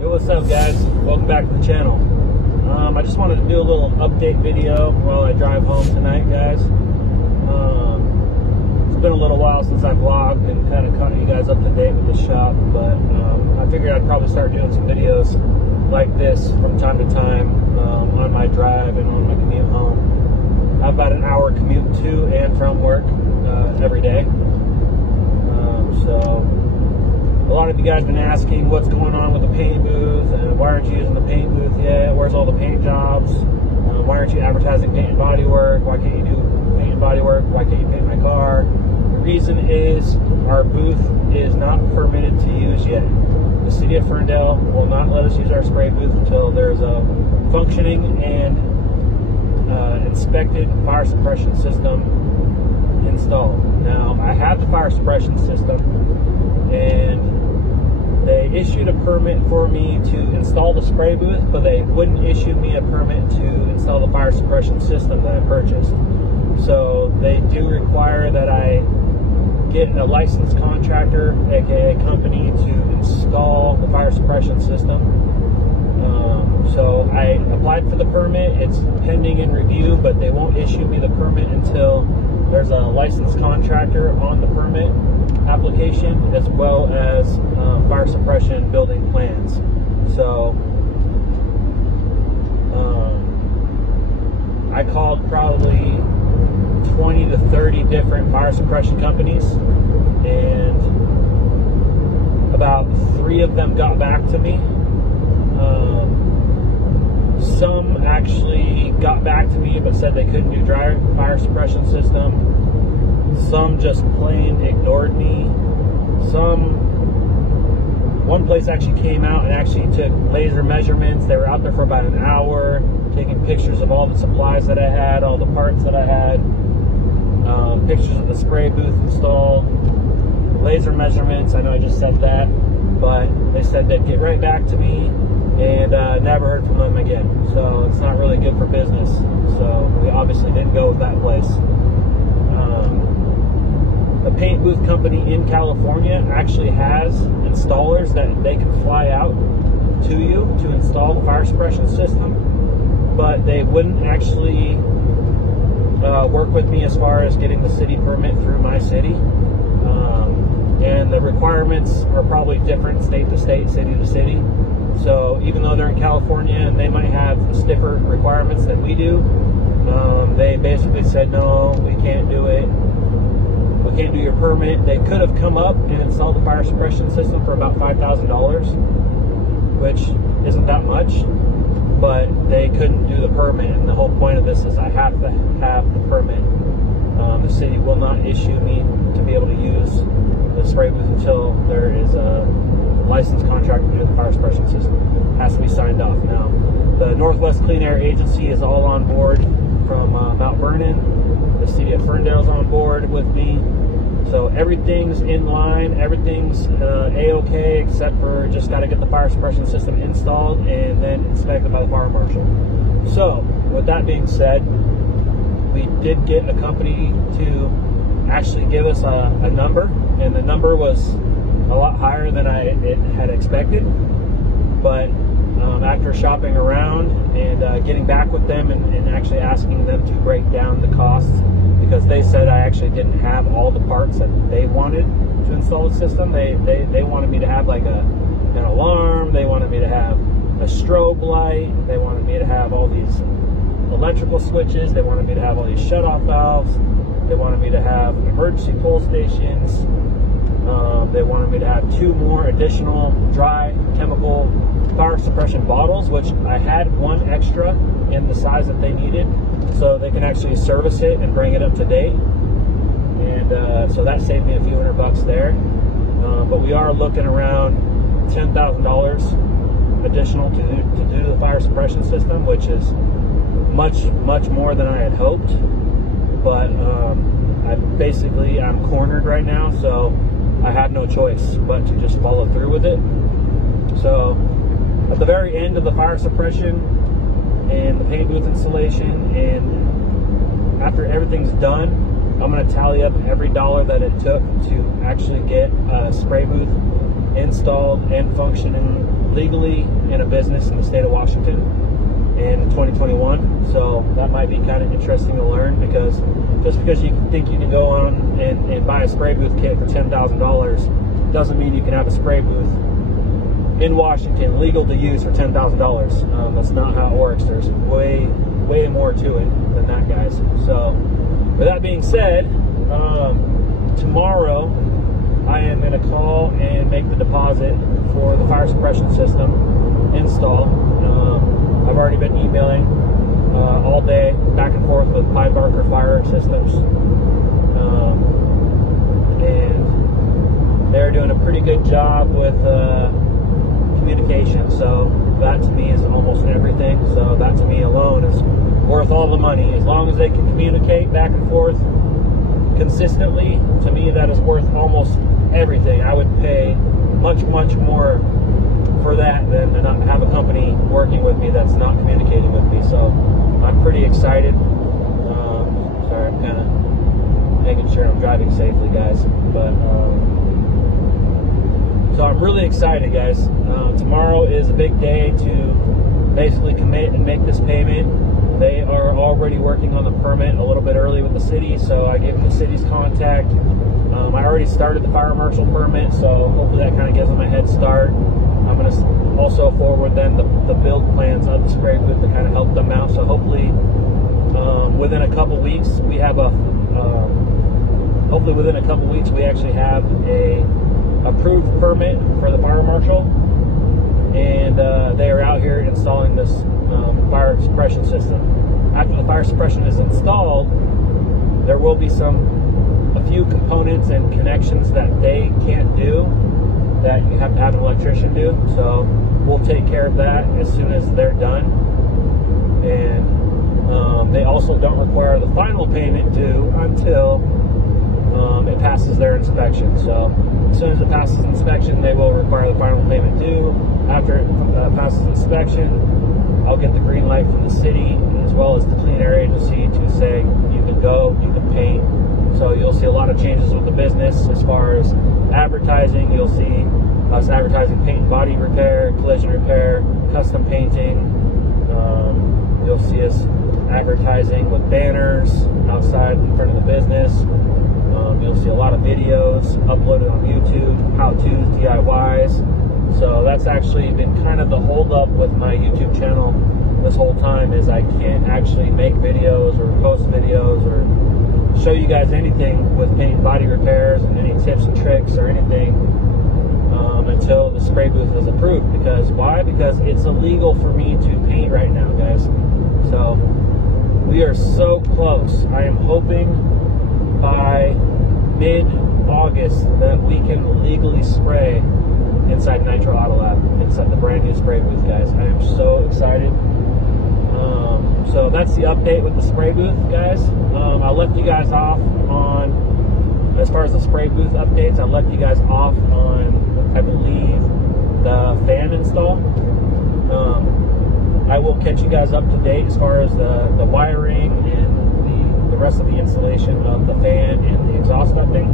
Hey, what's up guys? Welcome back to the channel. I just wanted to do a little update video while I drive home tonight, guys. It's been a little while since I vlogged and kind of caught you guys up to date with the shop, but I figured I'd probably start doing some videos like this from time to time on my drive and on my commute home. I have about an hour commute to and from work every day. So a lot of you guys have been asking what's going on with the paint booth and why aren't you using the paint booth yet? Where's all the paint jobs? Why aren't you advertising paint and body work? Why can't you do paint and body work? Why can't you paint my car? The reason is our booth is not permitted to use yet. The city of Ferndale will not let us use our spray booth until there's a functioning and inspected fire suppression system installed. Now, I have the fire suppression system, and they issued a permit for me to install the spray booth, but they wouldn't issue me a permit to install the fire suppression system that I purchased. So they do require that I get a licensed contractor, aka company, to install the fire suppression system. So I applied for the permit. It's pending in review, but they won't issue me the permit until there's a licensed contractor on the permit application, as well as fire suppression building plans. So I called probably 20 to 30 different fire suppression companies, and about 3 of them got back to me. Some actually got back to me but said they couldn't do dry fire suppression system. Some just plain ignored me. One place actually came out and actually took laser measurements. They were out there for about an hour, taking pictures of all the supplies that I had, all the parts that I had, pictures of the spray booth installed, laser measurements. I know I just said that, but they said they'd get right back to me, and never heard from them again. So it's not really good for business. So we obviously didn't go with that place. The paint booth company in California actually has installers that they can fly out to you to install the fire suppression system, but they wouldn't actually work with me as far as getting the city permit through my city. And the requirements are probably different state to state, city to city. So even though they're in California and they might have stiffer requirements than we do, they basically said, no, we can't do it. We can't do your permit. They could have come up and installed the fire suppression system for about $5,000, which isn't that much, but they couldn't do the permit. And the whole point of this is I have to have the permit. The city will not issue me to be able to use the spray booth until there is a licensed contractor to do the fire suppression system. It has to be signed off. Now, the Northwest Clean Air Agency is all on board from Mount Vernon. The city of Ferndale is on board with me. So everything's in line, everything's A-okay, except for just got to get the fire suppression system installed and then inspected by the fire marshal. So, with that being said, we did get a company to actually give us a number, and the number was a lot higher than I had expected. But after shopping around and getting back with them and actually asking them to break down the costs, because they said I actually didn't have all the parts that they wanted to install the system. They wanted me to have like an alarm, they wanted me to have a strobe light, they wanted me to have all these electrical switches, they wanted me to have all these shut-off valves, they wanted me to have emergency pull stations, they wanted me to have 2 more additional dry chemical fire suppression bottles, which I had 1 extra in the size that they needed, so they can actually service it and bring it up to date. And so that saved me a few $100 there. But we are looking around $10,000 additional to do the fire suppression system, which is much more than I had hoped. But I'm cornered right now, so I have no choice but to just follow through with it. So at the very end of the fire suppression and the paint booth installation, and after everything's done, I'm going to tally up every dollar that it took to actually get a spray booth installed and functioning legally in a business in the state of Washington in 2021. So that might be kind of interesting to learn, because just because you think you can go on and buy a spray booth kit for $10,000 doesn't mean you can have a spray booth in Washington legal to use for $10,000. That's not how it works. There's way more to it than that, guys. So with that being said, tomorrow I am going to call and make the deposit for the fire suppression system install. I've already been emailing all day back and forth with Pied Barker Fire Systems, and they're doing a pretty good job with communication. So that to me is almost everything. So that to me alone is worth all the money. As long as they can communicate back and forth consistently, to me that is worth almost everything. I would pay much more for that than to not have a company working with me that's not communicating with me. So I'm pretty excited. Sorry, I'm kind of making sure I'm driving safely, guys. But so I'm really excited, guys. Tomorrow is a big day to basically commit and make this payment. They are already working on the permit a little bit early with the city, so I gave them the city's contact. I already started the fire marshal permit, so hopefully that kind of gives them a head start. I'm going to also forward them the build plans of the spray booth to kind of help them out. So hopefully within a couple weeks we have we actually have a approved permit for the fire marshal, and they are out here installing this fire suppression system. After the fire suppression is installed, there will be a few components and connections that they can't do that you have to have an electrician do. So we'll take care of that as soon as they're done. And they also don't require the final payment due until it passes their inspection. So as soon as it passes inspection, they will require the final payment due. After it passes inspection, I'll get the green light from the city as well as the Clean Air Agency to say you can go, you can paint. So you'll see a lot of changes with the business as far as advertising. You'll see us advertising paint and body repair, collision repair, custom painting. You'll see us advertising with banners outside in front of the business. You'll see a lot of videos uploaded on YouTube, how-tos, DIYs. So that's actually been kind of the hold-up with my YouTube channel this whole time, is I can't actually make videos or post videos or show you guys anything with paint and body repairs and any tips and tricks or anything until the spray booth is approved. Because why? Because it's illegal for me to paint right now, guys. So we are so close. I am hoping by mid-August that we can legally spray inside Nitro Auto Lab, inside the brand new spray booth, guys. I am so excited. So that's the update with the spray booth, guys. I left you guys off on, as far as the spray booth updates, I left you guys off on, I believe, the fan install. I will catch you guys up to date as far as the wiring and the rest of the installation of the fan and the exhaust ducting.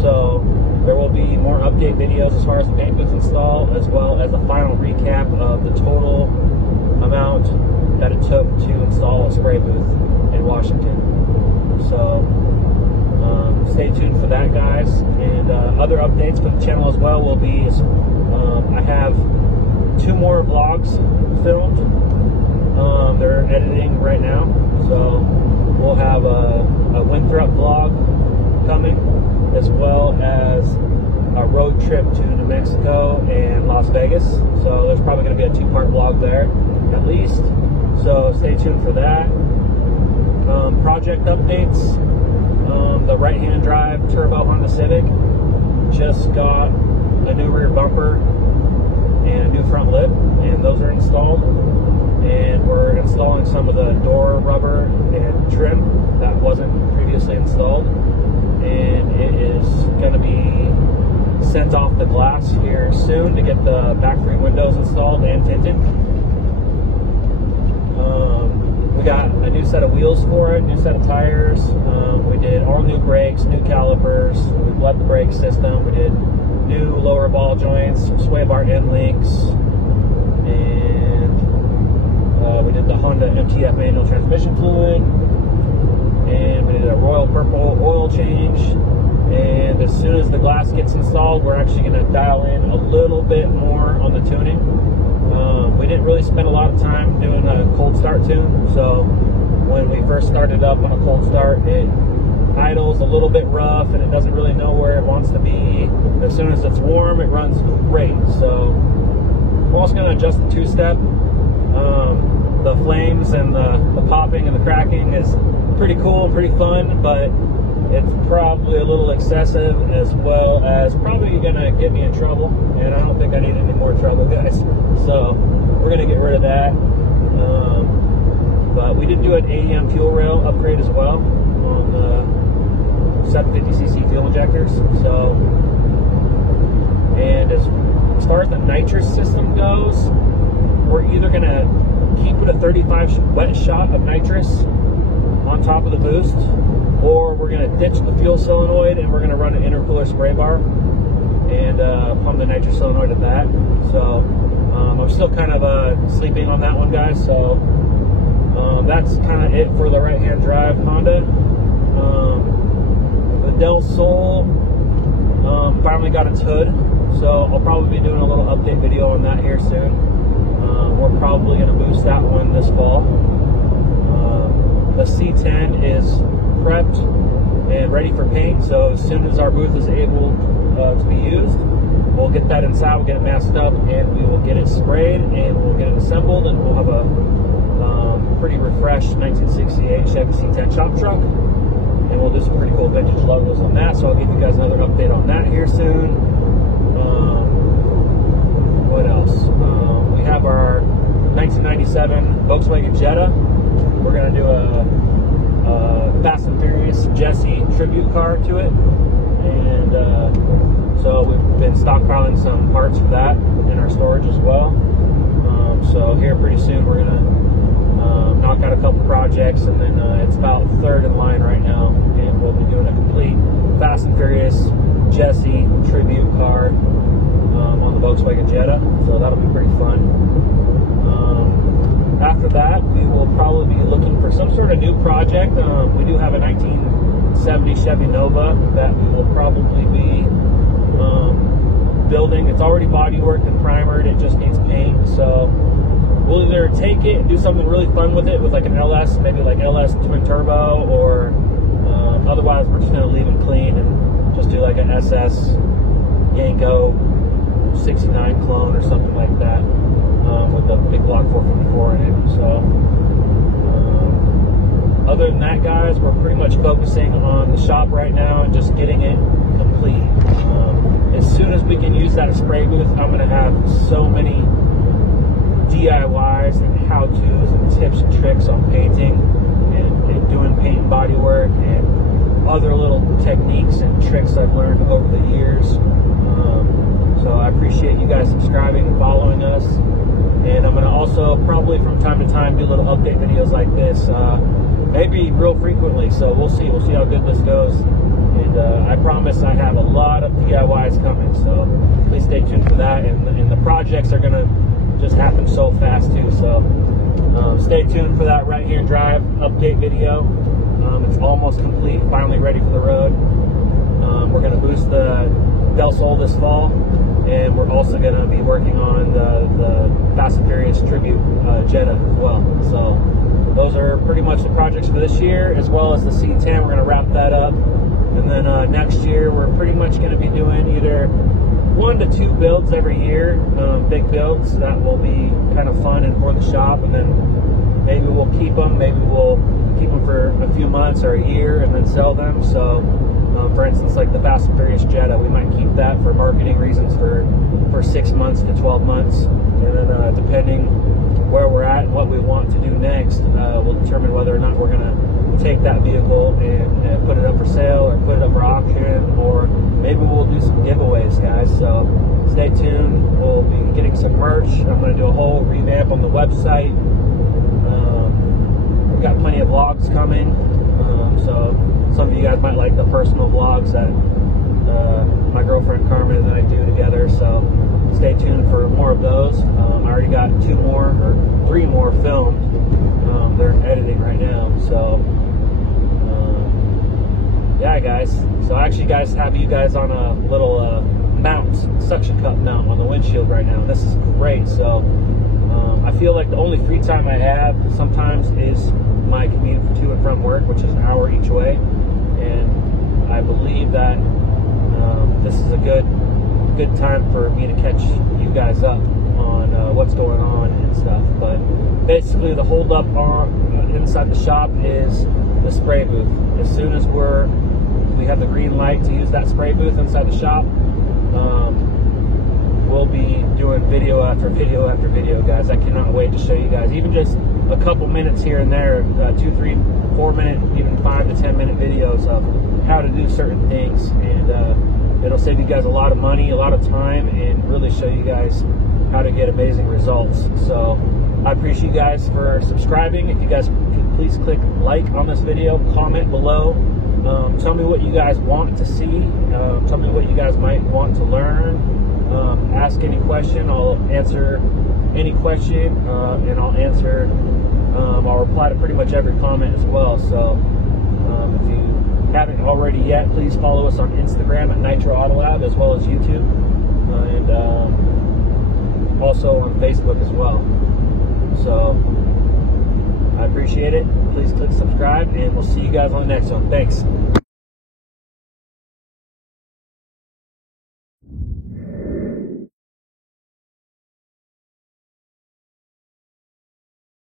So there will be more update videos as far as the paint booth install, as well as a final recap of the total amount that it took to install a spray booth in Washington. So stay tuned for that, guys. And other updates for the channel as well will be, I have 2 more vlogs filmed. They're editing right now. So we'll have a Winthrop vlog coming, as well as a road trip to New Mexico and Las Vegas. So there's probably going to be a 2-part vlog there at least. So stay tuned for that. Project updates. The right-hand drive turbo Honda Civic just got a new rear bumper and a new front lip, and those are installed. And we're installing some of the door rubber and trim that wasn't previously installed. And it is going to be sent off the glass here soon to get the back 3 windows installed and tinted. We got a new set of wheels for it, new set of tires. We did all new brakes, new calipers. We bled the brake system. We did new lower ball joints, sway bar end links, MTF manual transmission fluid, and we did a royal purple oil change. And as soon as the glass gets installed, we're actually going to dial in a little bit more on the tuning. We didn't really spend a lot of time doing a cold start tune, so when we first started up on a cold start, it idles a little bit rough and it doesn't really know where it wants to be. As soon as it's warm, it runs great. So we're also going to adjust the two-step. The flames and the popping and the cracking is pretty cool and pretty fun, but it's probably a little excessive, as well as probably going to get me in trouble, and I don't think I need any more trouble, guys. So we're going to get rid of that. But we did do an AEM fuel rail upgrade as well on the 750cc fuel injectors. So, and as far as the nitrous system goes, we're either going to keep it a 35 wet shot of nitrous on top of the boost, or we're going to ditch the fuel solenoid and we're going to run an intercooler spray bar and pump the nitrous solenoid at that. So I'm still kind of sleeping on that one, guys. So that's kind of it for the right-hand drive Honda. The Del Sol finally got its hood, so I'll probably be doing a little update video on that here soon. We're probably going to boost that one this fall. The C10 is prepped and ready for paint, so as soon as our booth is able to be used, we'll get that inside, we'll get it masked up, and we will get it sprayed, and we'll get it assembled, and we'll have a pretty refreshed 1968 Chevy C10 shop truck, and we'll do some pretty cool vintage logos on that. So I'll give you guys another update on that here soon. What else? We have our 1997 Volkswagen Jetta. We're going to do a Fast and Furious Jesse tribute car to it, and so we've been stockpiling some parts for that in our storage as well. So here pretty soon we're going to knock out a couple projects, and then it's about third in line right now, and we'll be doing a complete Fast and Furious Jesse tribute car on the Volkswagen Jetta, so that'll be pretty fun. After that, we will probably be looking for some sort of new project. We do have a 1970 Chevy Nova that we will probably be building. It's already bodyworked and primered, it just needs paint, so we'll either take it and do something really fun with it with like an LS, maybe like LS twin turbo, or otherwise we're just going to leave it clean and just do like an SS Yanko 69 clone or something like that, with the big block 454 in it. So other than that, guys, we're pretty much focusing on the shop right now and just getting it complete. As soon as we can use that spray booth, I'm going to have so many DIYs and how-tos and tips and tricks on painting and doing paint and body work and other little techniques and tricks I've learned over the years. So I appreciate you guys subscribing and following us, and I'm going to also probably from time to time do little update videos like this, maybe real frequently, so we'll see how good this goes. And I promise I have a lot of DIYs coming, so please stay tuned for that, and the projects are going to just happen so fast too, so stay tuned for that right-hand drive update video. It's almost complete, finally ready for the road. We're going to boost the Del Sol this fall, and we're also going to be working on the Fast and Furious tribute Jetta as well. So those are pretty much the projects for this year, as well as the C10. We're going to wrap that up, and then next year we're pretty much going to be doing either 1 to 2 builds every year, big builds that will be kind of fun and for the shop, and then maybe we'll keep them, for a few months or a year and then sell them. So for instance, like the Fast and Furious Jetta, we might keep that for marketing reasons for 6 months to 12 months, and then depending where we're at and what we want to do next, we'll determine whether or not we're going to take that vehicle and put it up for sale or put it up for auction, or maybe we'll do some giveaways, guys. So stay tuned. We'll be getting some merch. I'm going to do a whole revamp on the website. We've got plenty of vlogs coming, so some of you guys might like the personal vlogs that my girlfriend Carmen and I do together, so stay tuned for more of those. I already got 3 more filmed they're editing right now. So yeah, guys. So I actually, guys, have you guys on a little mount, suction cup mount on the windshield right now. This is great. So I feel like the only free time I have sometimes is my commute to and from work, which is an hour each way, and I believe that this is a good time for me to catch you guys up on what's going on and stuff. But basically, the hold up on inside the shop is the spray booth. As soon as we have the green light to use that spray booth inside the shop, we'll be doing video after video after video, guys. I cannot wait to show you guys, even just a couple minutes here and there, 2, 3, 4 minute, even 5 to 10 minute videos of how to do certain things, and it'll save you guys a lot of money, a lot of time, and really show you guys how to get amazing results. So I appreciate you guys for subscribing. If you guys could please click like on this video, comment below, tell me what you guys want to see, tell me what you guys might want to learn. Ask any question. I'll answer any question, and I'll reply to pretty much every comment as well. So if you haven't already yet, please follow us on Instagram at Nitro Auto Lab, as well as YouTube, and also on Facebook as well. So I appreciate it. Please click subscribe, and we'll see you guys on the next one. Thanks.